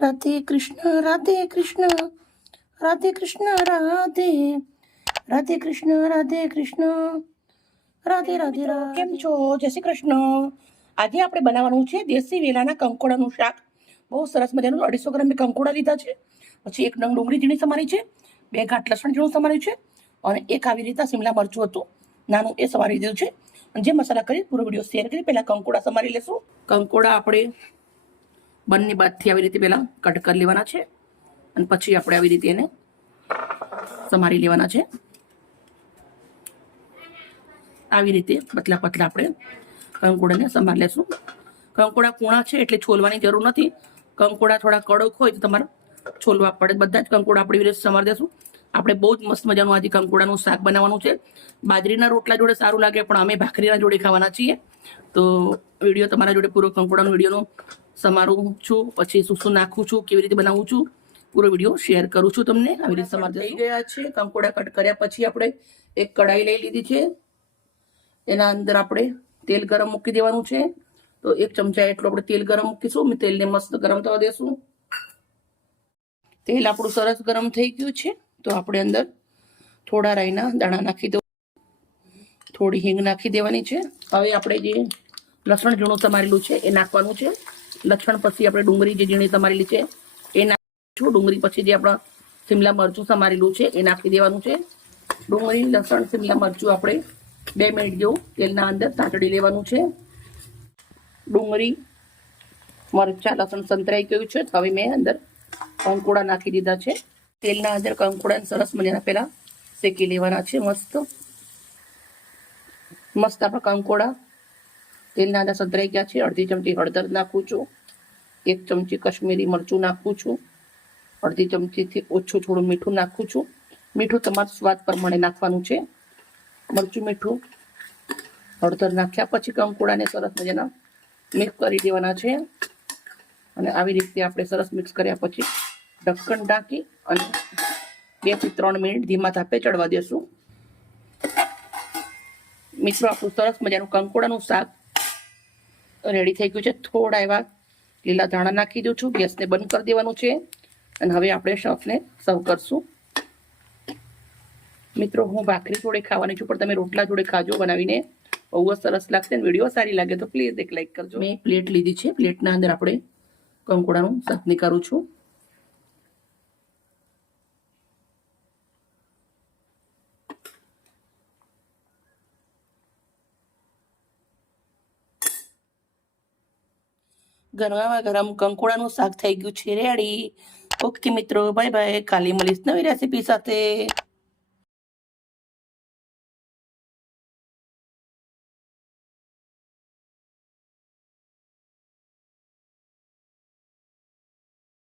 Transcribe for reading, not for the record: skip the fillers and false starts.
રાધે કૃષ્ણ રાધે કૃષ્ણ રાધે કૃષ્ણ રાધે રાધે કૃષ્ણ રાધે કૃષ્ણ રાધે રાધે રાધે. કેમ છો? જય શ્રી કૃષ્ણ. આજે આપણે બનાવવાનું છે દેશી વેલાના કંકોડાનું શાક. બહુ સરસ મજાનું 250 ગ્રામ મેં કંકોડા લીધા છે. પછી 1 નંગ ડુંગળી ઝીણી સમારી છે, 2 ગાંઠ લસણ ઝીણું સમાર્યું છે અને એક આવી રીતે શિમલા મરચું હતું નાનું, એ સમારી દીધું છે. જે મસાલા કરી પૂરો વિડીયો શેર કરી. પહેલા કંકોડા સમારી લેશું. કંકોડા આપણે બંને બાજુથી આવી રીતે પહેલા કટ કરી લેવાના છે અને પછી આપણે આવી રીતે એને સમારી લેવાના છે. આવી રીતે પતલા પતલા આપણે કંકોડાને સમારી લેશું. કંકોડા કૂણા છે એટલે છોલવાની જરૂર નથી. કંકોડા થોડા કડક હોય તો તમારે છોલવા પડે. બધા જ કંકોડા આપણે એવી રીતે સમારી દેશું. આપણે બહુ જ મસ્ત મજાનું આજે કંકોડાનું શાક બનાવવાનું છે. બાજરીના રોટલા જોડે સારું લાગે, પણ અમે ભાખરીના જોડે ખાવાના છીએ. તો વિડીયો તમારા જોડે પૂરો કંકોડાનો વિડીયોનો સમારું છું, પછી શું નાખું છું, કેવી રીતે બનાવું છું, પૂરો વિડીયો શેર કરું છું તમને. આવી રીતે સમાર થઈ ગયા છે. કંકોડા કટ કર્યા પછી આપણે એક કઢાઈ લઈ લીધી છે. એના અંદર આપણે તેલ ગરમ મૂકી દેવાનું છે. તો 1 ચમચા એટલું આપણે તેલ ગરમ મૂકીશું. તેલને મસ્ત ગરમ થવા દેશું. તેલ આપણું સરસ ગરમ થઈ ગયું છે. તો આપણે અંદર થોડા રાઈના દાણા નાખી દો, થોડી હિંગ નાખી દેવાની છે. હવે આપણે જે લસણ ઝીણું સમારેલું છે એ નાખવાનું છે. લસણ પછી આપણે ડુંગળી જે ઝીણી સમારેલી છે એ નાખીશું. ડુંગળી પછી જે આપણા શિમલા મરચું સમારેલું છે એ નાખી દેવાનું છે. ડુંગળી, લસણ, શિમલા મરચું આપણે 2 મિનિટ જેવું તેલના અંદર સાંતળી લેવાનું છે. ડુંગળી, મરચાં, લસણ સંતરાઈ ગયું છે. હવે મેં અંદર કંકોડા નાખી દીધા છે. તેલના અંદર કંકોડાને સરસ મજાના પહેલા શેકી લેવાના છે. મસ્ત આપણા કંકોડા તેલના અંદર સંતરાઈ ગયા છે. અડધી ચમચી હળદર નાખું છું, 1 ચમચી કશ્મીરી મરચું નાખું છું, અડધી ચમચીથી ઓછું થોડું મીઠું નાખું છું. મીઠું તમારા સ્વાદ પ્રમાણે નાખવાનું છે. મરચું, મીઠું, હળદર નાખ્યા પછી કંકોડાને સરસ મજાના મિક્સ કરી દેવાના છે. અને આવી રીતે આપણે સરસ મિક્સ કર્યા પછી ઢક્કણ ઢાંકી અને 2 થી 3 મિનિટ ધીમા તાપે ચડવા દેશું. મિત્રો, આપણું સરસ મજાનું કંકોડાનું શાક રેડી થઈ ગયું છે. થોડા એવા લીલા ધાણા નાખી દઉં છું. ગેસને બંધ કરી દેવાનું છે અને હવે આપણે શાકને સર્વ કરશું. મિત્રો, હું ભાખરી જોડે ખાવાની છું, પણ તમે રોટલા જોડે ખાજો બનાવીને, બહુ જ સરસ લાગશે. વિડીયો સારી લાગે તો પ્લીઝ એક લાઈક કરજો. મેં પ્લેટ લીધી છે. પ્લેટના અંદર આપણે કંકોડાનું શાક નીકાળું છું. ગરમા ગરમ કંકોડાનું શાક થઈ ગયું છે રેડી. ઓકે મિત્રો, બાય બાય. કાલે મળીશ નવી રેસીપી સાથે.